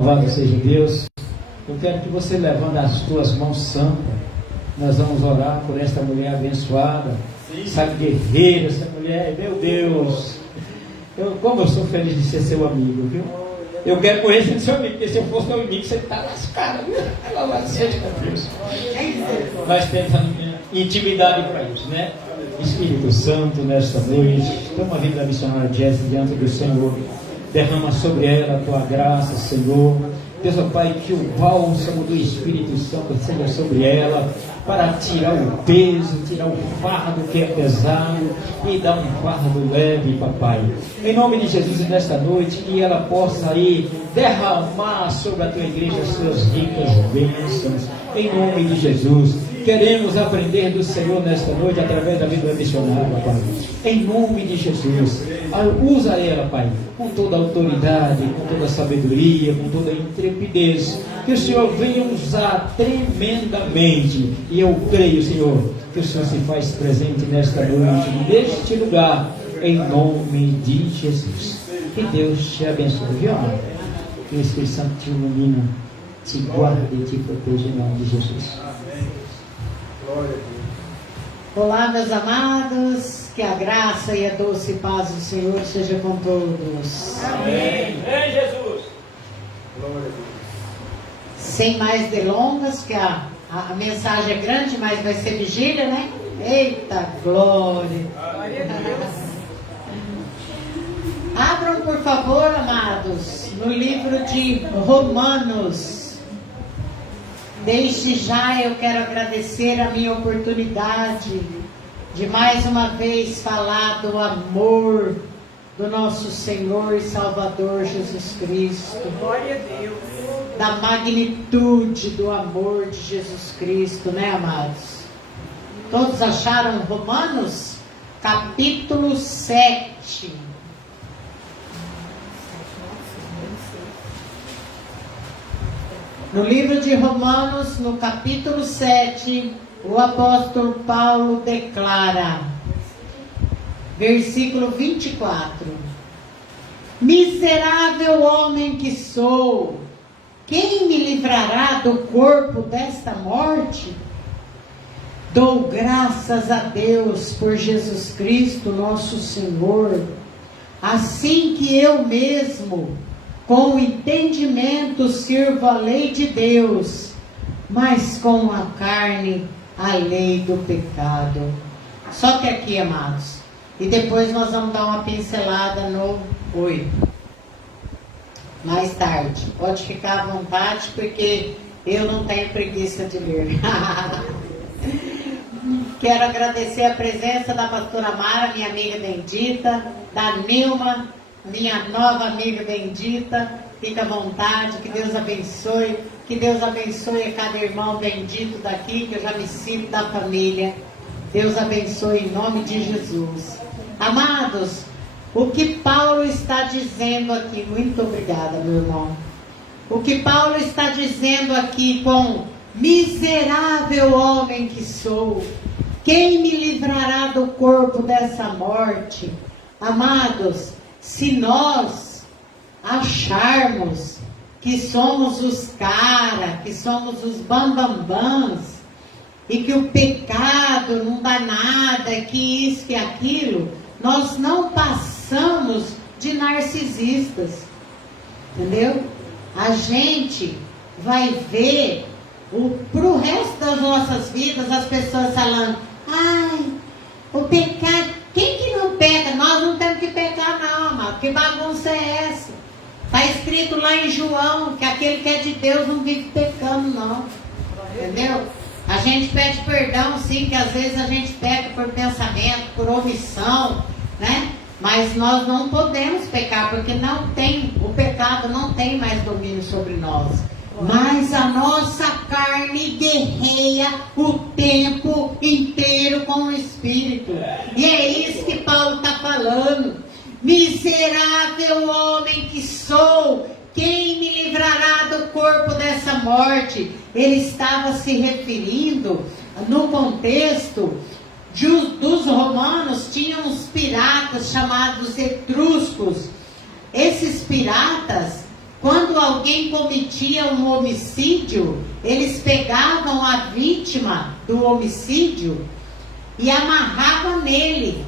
Louvado seja Deus. Eu quero que você levante as tuas mãos santas. Nós vamos orar por esta mulher abençoada. Sabe, guerreira, essa mulher, meu Deus. Como eu sou feliz de ser seu amigo, viu? Eu quero conhecer seu amigo, porque se eu fosse meu amigo, você está lascado, viu? Louvado seja Deus. Nós temos a intimidade para isso, né? Espírito Santo, nesta noite, toma a vida da missionária Jess diante do Senhor. Derrama sobre ela a tua graça, Senhor. Deus, ó Pai, que o bálsamo do Espírito Santo seja sobre ela, para tirar o peso, tirar o fardo que é pesado e dar um fardo leve, papai. Em nome de Jesus, nesta noite, que ela possa aí derramar sobre a tua igreja as suas ricas bênçãos. Em nome de Jesus, queremos aprender do Senhor nesta noite através da vida missionária, Pai. Em nome de Jesus, usa ela, Pai, com toda a autoridade, com toda a sabedoria, com toda a intrepidez, que o Senhor venha usar tremendamente. E eu creio, Senhor, que o Senhor se faz presente nesta noite, neste lugar, em nome de Jesus. Que Deus te abençoe, viu? Que o Espírito Santo te ilumina, te guarde e te proteja em nome de Jesus. Glória a Deus. Olá, meus amados, que a graça e a doce paz do Senhor seja com todos. Amém. Amém, Jesus. Glória a Deus. Sem mais delongas, que a mensagem é grande, mas vai ser vigília, né? Eita glória! Abram, por favor, amados, no livro de Romanos. Desde já eu quero agradecer a minha oportunidade de mais uma vez falar do amor do nosso Senhor e Salvador Jesus Cristo. Glória a Deus. Da magnitude do amor de Jesus Cristo, né, amados? Todos acharam Romanos? Capítulo 7. No livro de Romanos, no capítulo 7, o apóstolo Paulo declara, versículo 24: Miserável homem que sou, quem me livrará do corpo desta morte? Dou graças a Deus por Jesus Cristo, nosso Senhor, assim que eu mesmo, com entendimento, sirvo a lei de Deus, mas com a carne, a lei do pecado. Só que aqui, amados, e depois nós vamos dar uma pincelada no 8. Mais tarde. Pode ficar à vontade, porque eu não tenho preguiça de ler. Quero agradecer a presença da pastora Mara, minha amiga bendita, da Nilma, minha nova amiga bendita. Fica à vontade, que Deus abençoe. Que Deus abençoe a cada irmão bendito daqui, que eu já me sinto da família. Deus abençoe em nome de Jesus. Amados, o que Paulo está dizendo aqui, muito obrigada, meu irmão. O que Paulo está dizendo aqui com miserável homem que sou, quem me livrará do corpo dessa morte? Amados, se nós acharmos que somos os caras, que somos os bambambãs, e que o pecado não dá nada, que isso, que aquilo, nós não passamos de narcisistas, entendeu? A gente vai ver pro resto das nossas vidas as pessoas falando, ai, o pecado, quem que não peca? Nós não temos que pecar não, amado, que bagunça é essa? Está escrito lá em João, que aquele que é de Deus não vive pecando não, entendeu? A gente pede perdão, sim, que às vezes a gente peca por pensamento, por omissão, né? Mas nós não podemos pecar, porque o pecado não tem mais domínio sobre nós. Mas a nossa carne guerreia o tempo inteiro com o Espírito. E é isso que Paulo está falando. Miserável homem que sou, quem me livrará do corpo dessa morte? Ele estava se referindo, no contexto dos romanos, tinham uns piratas chamados etruscos. Esses piratas, quando alguém cometia um homicídio, eles pegavam a vítima do homicídio e amarravam nele.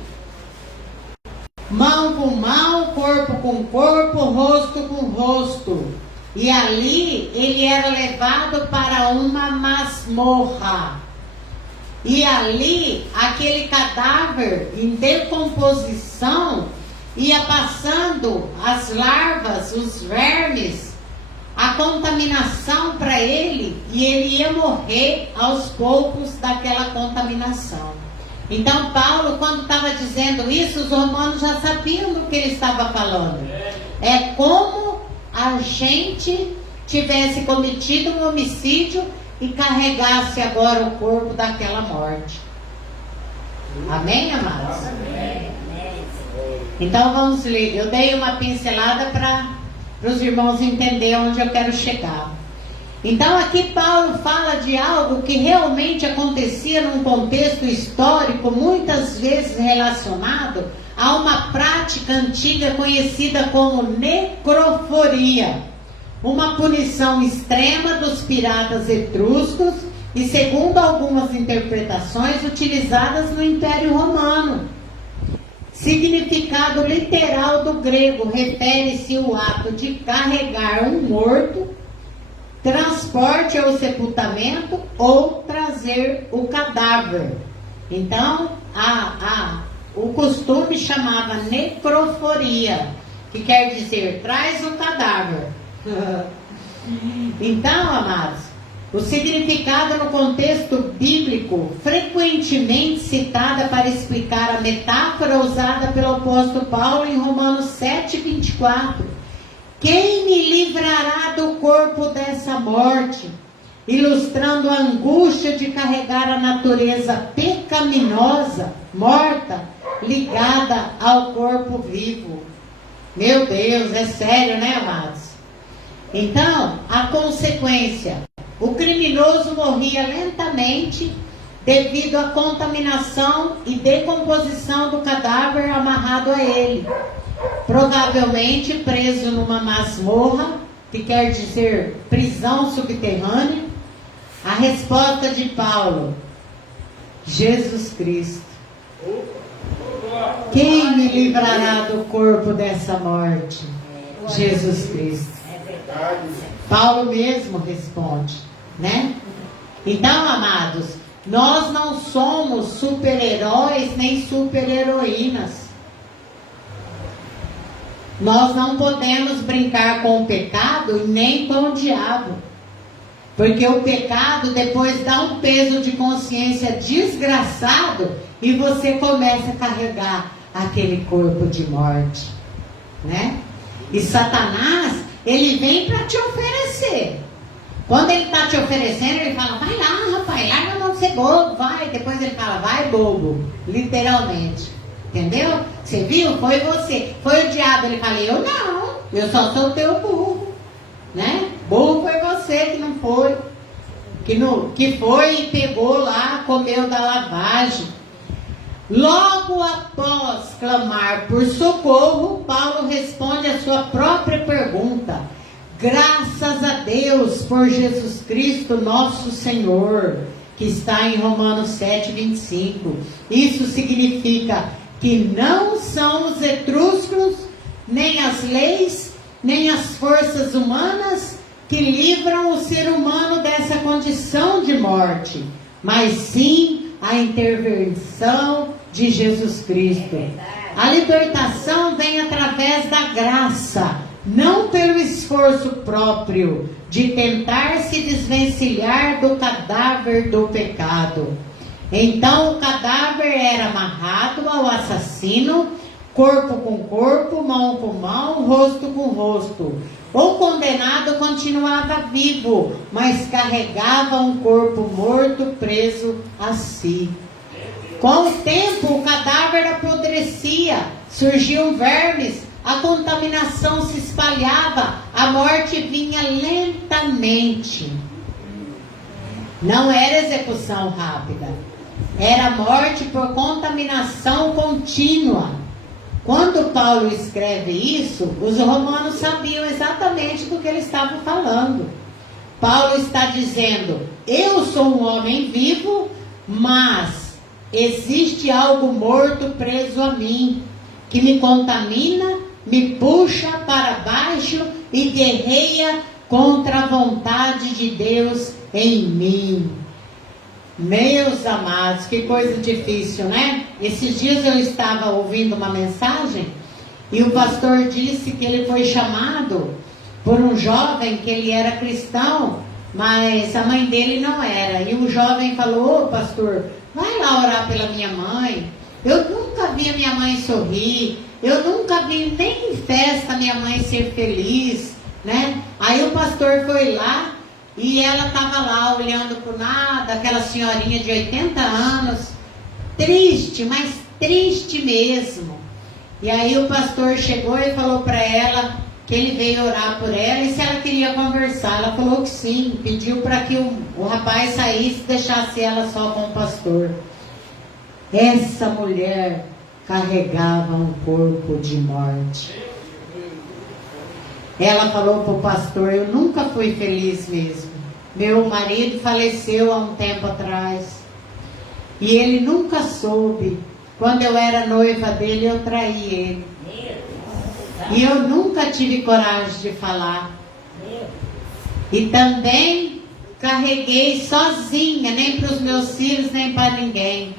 Mão com mão, corpo com corpo, rosto com rosto. E ali ele era levado para uma masmorra. E ali, aquele cadáver em decomposição ia passando as larvas, os vermes, a contaminação para ele, e ele ia morrer aos poucos daquela contaminação. Então Paulo, quando estava dizendo isso, os romanos já sabiam do que ele estava falando. É como a gente tivesse cometido um homicídio e carregasse agora o corpo daquela morte. Amém, amados? Amém. Então vamos ler. Eu dei uma pincelada para os irmãos entenderem onde eu quero chegar. Então aqui Paulo fala de algo que realmente acontecia num contexto histórico, muitas vezes relacionado a uma prática antiga conhecida como necroforia, uma punição extrema dos piratas etruscos e, segundo algumas interpretações, utilizadas no Império Romano. Significado literal do grego refere-se ao ato de carregar um morto, transporte ou sepultamento, ou trazer o cadáver. Então, o costume chamava necroforia, que quer dizer traz o cadáver. Então, amados, o significado no contexto bíblico frequentemente citada para explicar a metáfora usada pelo apóstolo Paulo em Romanos 7:24. Quem me livrará do corpo dessa morte? Ilustrando a angústia de carregar a natureza pecaminosa, morta, ligada ao corpo vivo. Meu Deus, é sério, né, amados? Então, a consequência: o criminoso morria lentamente devido à contaminação e decomposição do cadáver amarrado a ele, provavelmente preso numa masmorra, que quer dizer prisão subterrânea. A resposta de Paulo: Jesus Cristo. Quem me livrará do corpo dessa morte? Jesus Cristo. Paulo mesmo responde, né? Então, amados, nós não somos super-heróis nem super-heroínas. Nós não podemos brincar com o pecado e nem com o diabo. Porque o pecado depois dá um peso de consciência desgraçado e você começa a carregar aquele corpo de morte, né? E Satanás, ele vem para te oferecer. Quando ele está te oferecendo, ele fala: vai lá, rapaz, larga a mão de ser bobo, vai. Depois ele fala: vai, bobo, literalmente. Entendeu? Você viu? Foi você. Foi o diabo. Ele fala: eu não, eu só sou teu burro, né? Burro foi você que não foi, que foi e pegou lá, comeu da lavagem. Logo após clamar por socorro, Paulo responde a sua própria pergunta: graças a Deus por Jesus Cristo nosso Senhor, que está em Romanos 7:25. Isso significa que não são os etruscos, nem as leis, nem as forças humanas que livram o ser humano dessa condição de morte, mas sim a intervenção de Jesus Cristo. A libertação vem através da graça, não pelo esforço próprio de tentar se desvencilhar do cadáver do pecado. Então o cadáver era amarrado ao assassino, corpo com corpo, mão com mão, rosto com rosto. O condenado continuava vivo, mas carregava um corpo morto preso a si. Com o tempo, o cadáver apodrecia, surgiam vermes, a contaminação se espalhava, a morte vinha lentamente. Não era execução rápida, era morte por contaminação contínua. Quando Paulo escreve isso, os romanos sabiam exatamente do que ele estava falando. Paulo está dizendo: eu sou um homem vivo, mas existe algo morto preso a mim, que me contamina, me puxa para baixo e guerreia contra a vontade de Deus em mim. Meus amados, que coisa difícil, né? Esses dias eu estava ouvindo uma mensagem e o pastor disse que ele foi chamado por um jovem, que ele era cristão, mas a mãe dele não era. E o jovem falou: ô pastor, vai lá orar pela minha mãe. Eu nunca vi a minha mãe sorrir, eu nunca vi nem em festa minha mãe ser feliz, né? Aí o pastor foi lá e ela estava lá olhando por nada, aquela senhorinha de 80 anos, triste, mas triste mesmo. E aí o pastor chegou e falou para ela que ele veio orar por ela e se ela queria conversar. Ela falou que sim, pediu para que o rapaz saísse e deixasse ela só com o pastor. Essa mulher carregava um corpo de morte. Ela falou para o pastor: eu nunca fui feliz mesmo. Meu marido faleceu há um tempo atrás. E ele nunca soube. Quando eu era noiva dele, eu traí ele. E eu nunca tive coragem de falar. E também carreguei sozinha, nem para os meus filhos, nem para ninguém.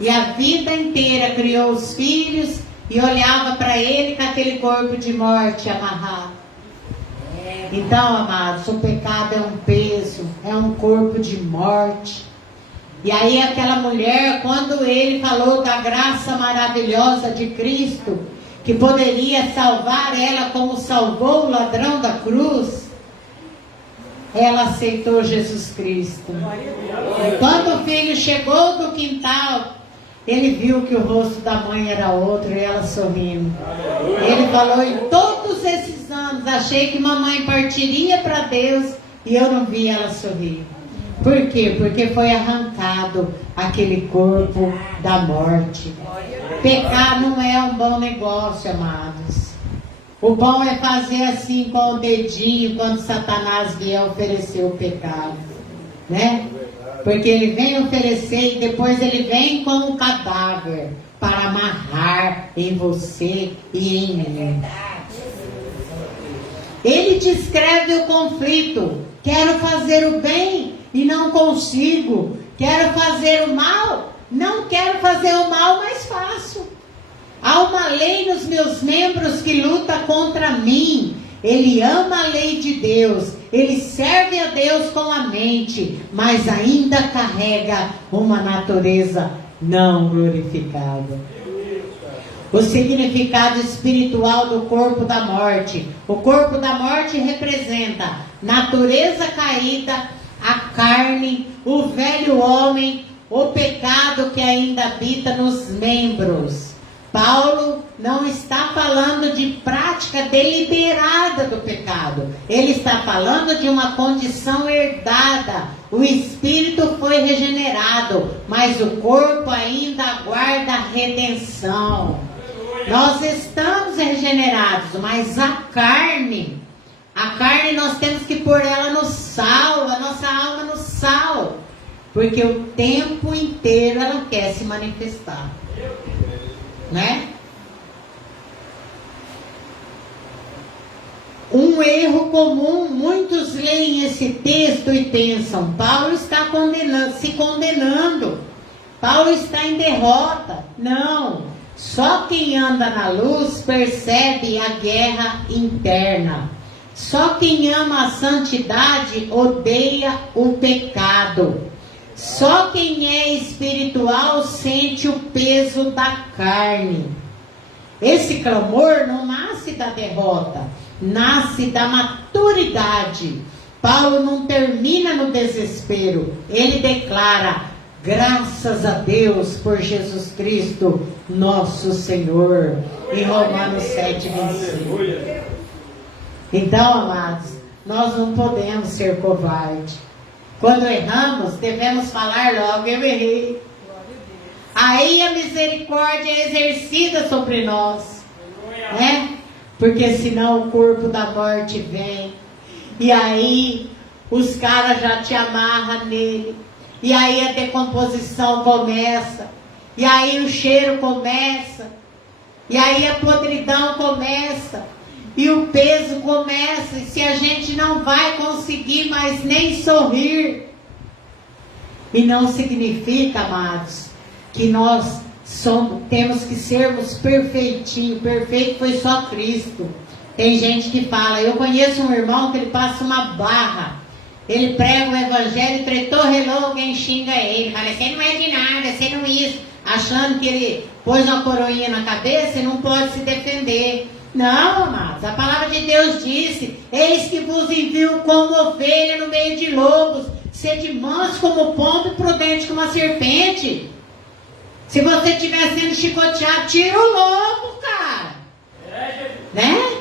E a vida inteira criou os filhos e olhava para ele com aquele corpo de morte amarrado. Então, amados, o pecado é um peso, é um corpo de morte. E aí aquela mulher, quando ele falou da graça maravilhosa de Cristo, que poderia salvar ela como salvou o ladrão da cruz, ela aceitou Jesus Cristo. E quando o filho chegou do quintal, ele viu que o rosto da mãe era outro e ela sorrindo. Ele falou: em todos esses anos achei que mamãe partiria para Deus e eu não vi ela sorrir. Por quê? Porque foi arrancado aquele corpo da morte. Pecar não é um bom negócio, amados. O bom é fazer assim com o dedinho quando Satanás vier oferecer o pecado, né? Porque ele vem oferecer e depois ele vem com um cadáver para amarrar em você e em mim. Ele descreve o conflito: quero fazer o bem e não consigo, quero fazer o mal, não quero fazer o mal, mas faço. Há uma lei nos meus membros que luta contra mim. Ele ama a lei de Deus, ele serve a Deus com a mente, mas ainda carrega uma natureza não glorificada. O significado espiritual do corpo da morte. O corpo da morte representa natureza caída, a carne, o velho homem, o pecado que ainda habita nos membros. Paulo não está falando de prática deliberada do pecado. Ele está falando de uma condição herdada. O espírito foi regenerado, mas o corpo ainda aguarda a redenção. Nós estamos regenerados, mas a carne nós temos que pôr ela no sal, a nossa alma no sal, porque o tempo inteiro ela quer se manifestar, né? Um erro comum, muitos leem esse texto e pensam: Paulo está se condenando, Paulo está em derrota. Não, só quem anda na luz percebe a guerra interna. Só quem ama a santidade odeia o pecado. Só quem é espiritual sente o peso da carne. Esse clamor não nasce da derrota, nasce da maturidade. Paulo não termina no desespero. Ele declara: graças a Deus por Jesus Cristo, nosso Senhor. Em Romanos 7:25. Então, amados, nós não podemos ser covardes. Quando erramos, devemos falar logo: eu errei. Aí a misericórdia é exercida sobre nós. né? Porque senão o corpo da morte vem. E aí os caras já te amarram nele. E aí a decomposição começa. E aí o cheiro começa. E aí a podridão começa. E o peso começa. E se a gente não vai conseguir mais nem sorrir. E não significa, amados, que nós temos que sermos perfeitinhos. Perfeito foi só Cristo. Tem gente que fala, eu conheço um irmão que ele passa uma barra. Ele prega o evangelho, tretou, relou, alguém xinga ele. Fala, você não é de nada, você não isso. Achando que ele pôs uma coroinha na cabeça e não pode se defender. Não, amados, a palavra de Deus disse, eis que vos envio como ovelha no meio de lobos. Sede manso como pombo e prudente como a serpente. Se você estiver sendo chicoteado, tira o lobo, cara. Né?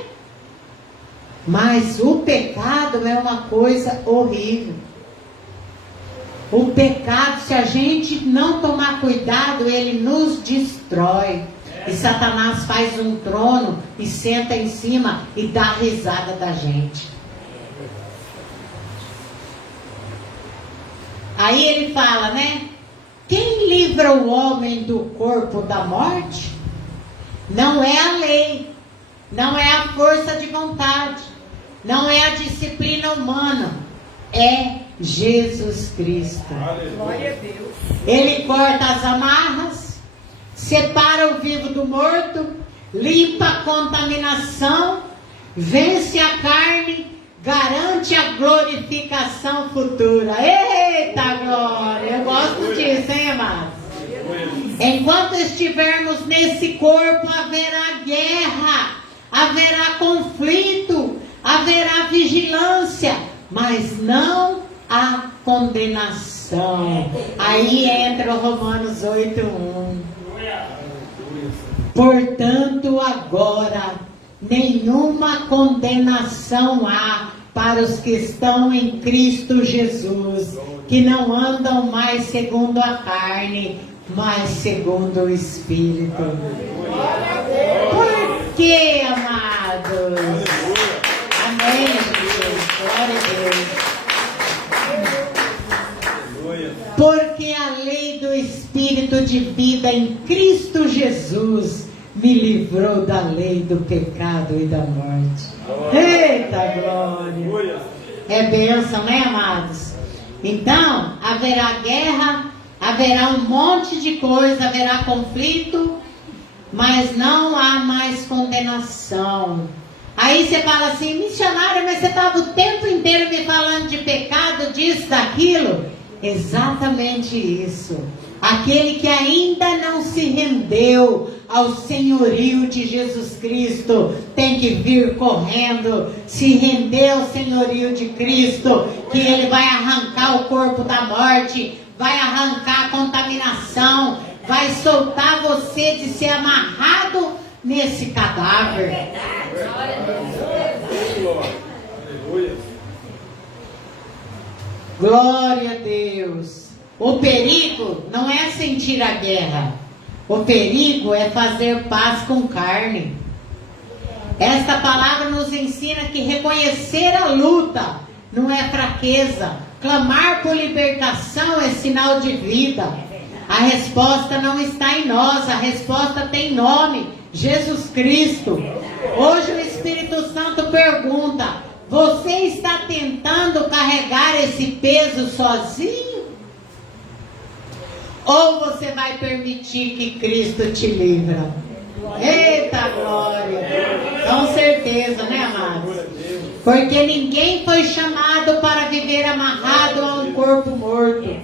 Mas o pecado é uma coisa horrível. O pecado, se a gente não tomar cuidado, ele nos destrói. E Satanás faz um trono e senta em cima e dá risada da gente. Aí ele fala, né? Quem livra o homem do corpo da morte? Não é a lei, não é a força de vontade, não é a disciplina humana, é Jesus Cristo. Glória a Deus. Ele corta as amarras, separa o vivo do morto, limpa a contaminação, vence a carne, garante a glorificação futura. Eita glória! Eu gosto disso, hein, amados? Enquanto estivermos nesse corpo, haverá guerra, haverá conflito, haverá vigilância, mas não há condenação. Aí entra o Romanos 8:1. Portanto, agora nenhuma condenação há para os que estão em Cristo Jesus, que não andam mais segundo a carne, mas segundo o Espírito. Por que, amados? Amém, Jesus. Glória a Deus. Porque a lei do Espírito de vida em Cristo Jesus me livrou da lei do pecado e da morte. Eita glória! É bênção, né, amados? Então, haverá guerra, haverá um monte de coisa, haverá conflito, mas não há mais condenação. Aí você fala assim, missionário, mas você estava o tempo inteiro me falando de pecado, disso, daquilo. Exatamente isso. Aquele que ainda não se rendeu ao senhorio de Jesus Cristo tem que vir correndo, se render ao senhorio de Cristo, que Ele vai arrancar o corpo da morte, vai arrancar a contaminação, vai soltar você de ser amarrado nesse cadáver. Glória a Deus. O perigo não é sentir a guerra. O perigo é fazer paz com carne. Esta palavra nos ensina que reconhecer a luta não é fraqueza. Clamar por libertação é sinal de vida. A resposta não está em nós, a resposta tem nome: Jesus Cristo. Hoje o Espírito Santo pergunta: você está tentando carregar esse peso sozinho? Ou você vai permitir que Cristo te livra? Eita glória! Com certeza, né, amados? Porque ninguém foi chamado para viver amarrado a um corpo morto.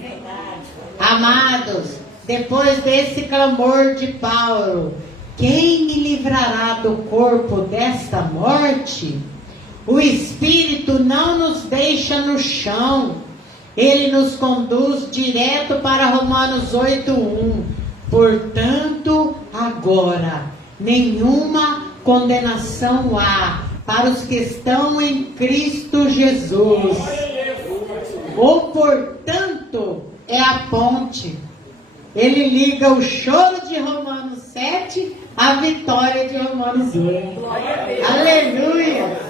Amados, depois desse clamor de Paulo, quem me livrará do corpo desta morte? O Espírito não nos deixa no chão. Ele nos conduz direto para Romanos 8:1. Portanto, agora, nenhuma condenação há para os que estão em Cristo Jesus. O portanto é a ponte. ele liga o choro de Romanos 7 à vitória de Romanos 8. Aleluia!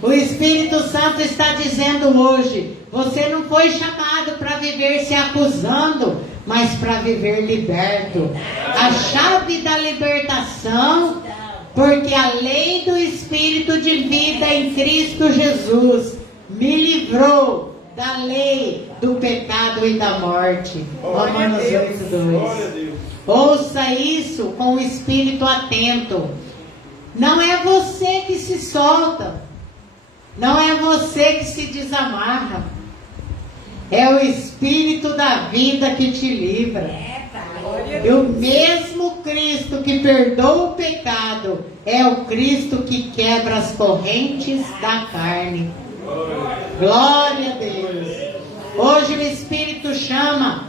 O Espírito Santo está dizendo hoje, você não foi chamado para viver se acusando, mas para viver liberto. A chave da libertação, porque a lei do Espírito de vida em Cristo Jesus me livrou da lei do pecado e da morte. Romanos 8:2. Ouça isso com o espírito atento. Não é você que se solta, não é você que se desamarra, é o Espírito da vida que te livra. E o mesmo Cristo que perdoa o pecado é o Cristo que quebra as correntes da carne. Glória a Deus. Hoje o Espírito chama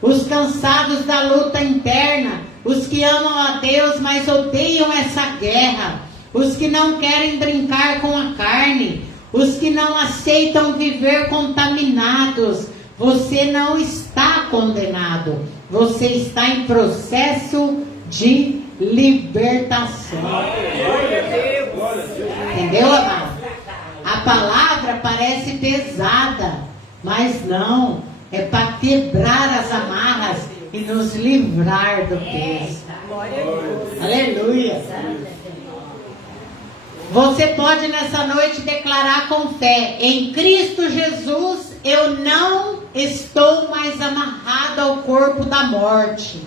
os cansados da luta interna, os que amam a Deus, mas odeiam essa guerra, os que não querem brincar com a carne, os que não aceitam viver contaminados. Você não está condenado, você está em processo de libertação. Entendeu, amado? A palavra parece pesada, mas não, é para quebrar as amarras e nos livrar do peso. Aleluia. Você pode nessa noite declarar com fé: em Cristo Jesus eu não estou mais amarrado ao corpo da morte.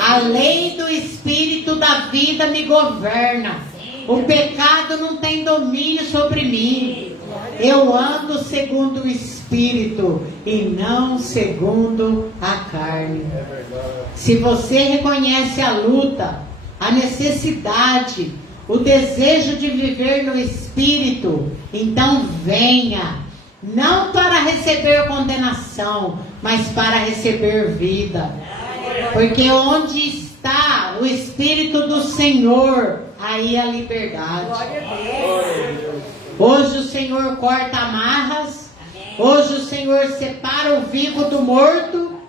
A lei do Espírito da vida me governa. O pecado não tem domínio sobre mim. Eu ando segundo o Espírito e não segundo a carne. Se você reconhece a luta, a necessidade, o desejo de viver no Espírito, então venha, não para receber condenação, mas para receber vida. Porque onde está o Espírito do Senhor, aí a liberdade. Hoje o Senhor corta amarras, hoje o Senhor separa o vivo do morto.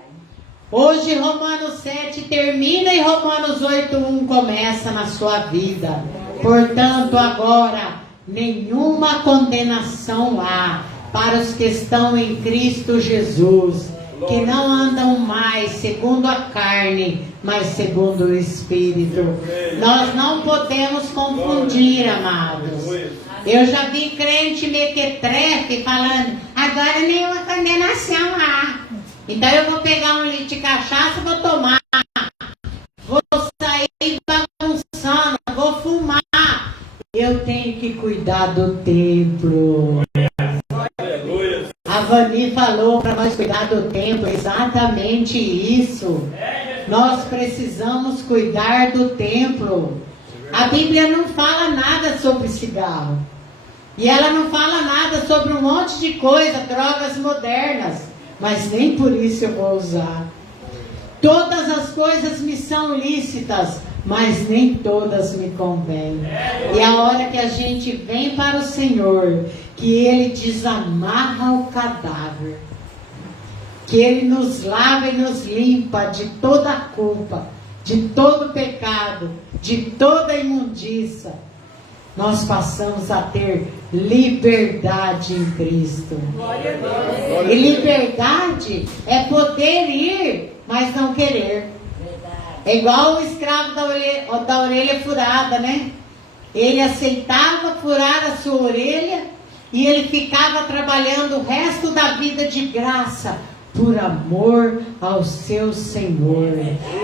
Hoje Romanos 7 termina e Romanos 8:1 começa na sua vida. Portanto, agora, nenhuma condenação há para os que estão em Cristo Jesus, que não andam mais segundo a carne, mas segundo o Espírito. Nós não podemos confundir, amados. Eu já vi crente mequetrefe falando, agora nenhuma condenação há. Então eu vou pegar um litro de cachaça e vou tomar. Vou sair bagunçando, vou fumar. Eu tenho que cuidar do templo. A Vani falou para nós cuidar do templo, exatamente isso. Nós precisamos cuidar do templo. A Bíblia não fala nada sobre cigarro. E ela não fala nada sobre um monte de coisa, drogas modernas. Mas nem por isso eu vou usar. Todas as coisas me são lícitas, mas nem todas me convêm. E a hora que a gente vem para o Senhor, que Ele desamarra o cadáver, que Ele nos lava e nos limpa de toda a culpa, de todo pecado, de toda imundícia, nós passamos a ter liberdade em Cristo. E liberdade é poder ir, mas não querer. É igual o escravo da orelha furada, né? Ele aceitava furar a sua orelha e ele ficava trabalhando o resto da vida de graça, por amor ao seu Senhor.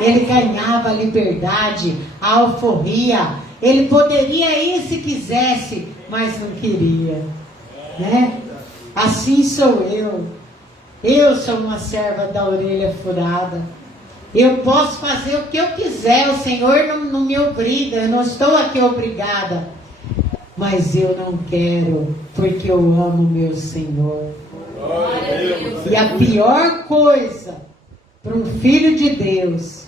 Ele ganhava a liberdade, a alforria. Ele poderia ir se quisesse, mas não queria, né? Assim sou eu. Eu sou uma serva da orelha furada. Eu posso fazer o que eu quiser. O Senhor não me obriga. Eu não estou aqui obrigada. Mas eu não quero, porque eu amo meu Senhor. E a pior coisa para um filho de Deus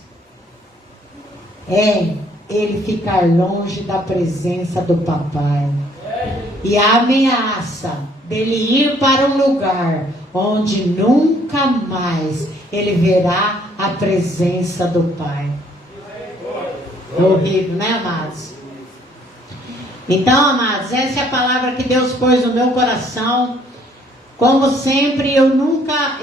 é ele ficar longe da presença do papai. E a ameaça dele ir para um lugar onde nunca mais ele verá a presença do Pai. É horrível, né, amados? Então, amados, essa é a palavra que Deus pôs no meu coração. Como sempre, eu nunca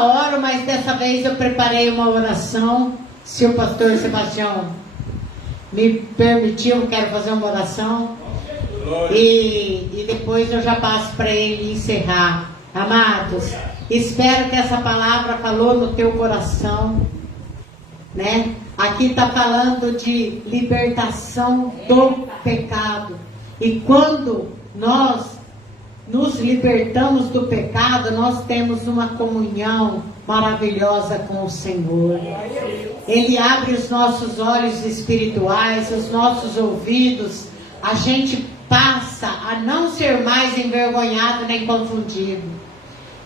oro, mas dessa vez eu preparei uma oração. Se o pastor Sebastião me permitiu, eu quero fazer uma oração. E depois eu já passo para ele encerrar. Amados, espero que essa palavra falou no teu coração, né? Aqui está falando de libertação do pecado. E quando nós nos libertamos do pecado, nós temos uma comunhão maravilhosa com o Senhor. Ele abre os nossos olhos espirituais, os nossos ouvidos. A gente passa a não ser mais envergonhado nem confundido.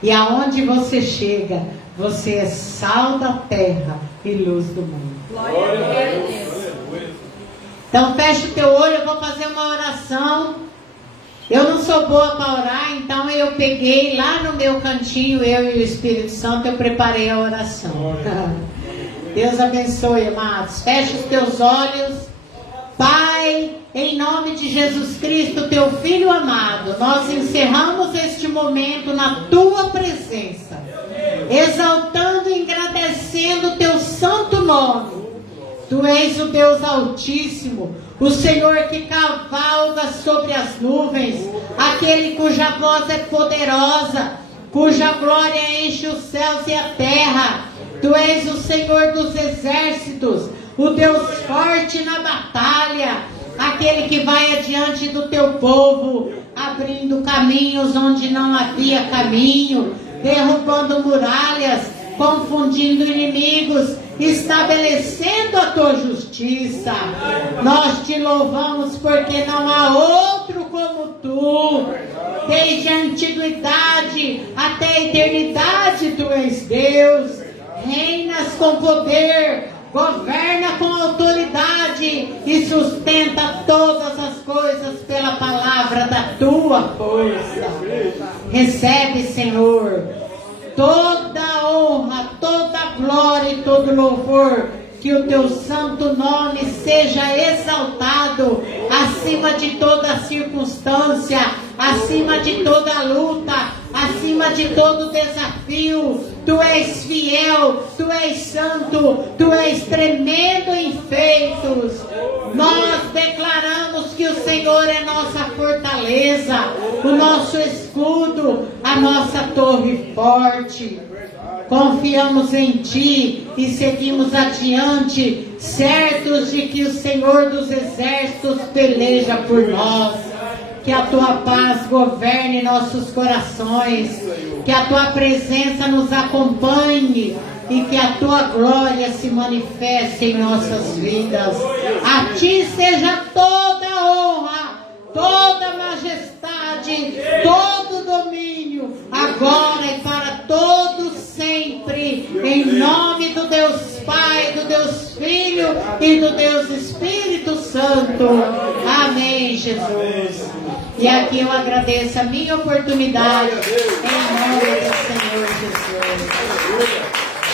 E aonde você chega, você é sal da terra e luz do mundo. Glória a Deus. Então fecha o teu olho, eu vou fazer uma oração. Eu não sou boa para orar, então eu peguei lá no meu cantinho, eu e o Espírito Santo, eu preparei a oração. Deus abençoe, amados. Fecha os teus olhos. Pai, em nome de Jesus Cristo, teu Filho amado, nós encerramos este momento na tua presença, exaltando e agradecendo o teu santo nome. Tu és o Deus Altíssimo, o Senhor que cavalga sobre as nuvens, aquele cuja voz é poderosa, cuja glória enche os céus e a terra. Tu és o Senhor dos exércitos, o Deus forte na batalha, aquele que vai adiante do teu povo, abrindo caminhos onde não havia caminho, derrubando muralhas, confundindo inimigos, estabelecendo a tua justiça. Nós te louvamos porque não há outro como tu. Desde a antiguidade até a eternidade tu és Deus. Reinas com poder, governa com autoridade e sustenta todas as coisas pela palavra da tua força. Recebe, Senhor, toda a honra, toda a glória e todo louvor. Que o teu santo nome seja exaltado acima de toda circunstância, acima de toda luta, acima de todo desafio. Tu és fiel, tu és santo, tu és tremendo em feitos. Nós declaramos que o Senhor é nossa fortaleza, o nosso escudo, a nossa torre forte. Confiamos em Ti e seguimos adiante, certos de que o Senhor dos Exércitos peleja por nós. Que a Tua paz governe nossos corações, que a Tua presença nos acompanhe e que a Tua glória se manifeste em nossas vidas. A Ti seja toda a honra, toda a majestade, todo o domínio, agora e para todos sempre, em nome do Deus Pai, do Deus Filho e do Deus Espírito Santo. Amém, Jesus. E aqui eu agradeço a minha oportunidade, em nome do Senhor Jesus.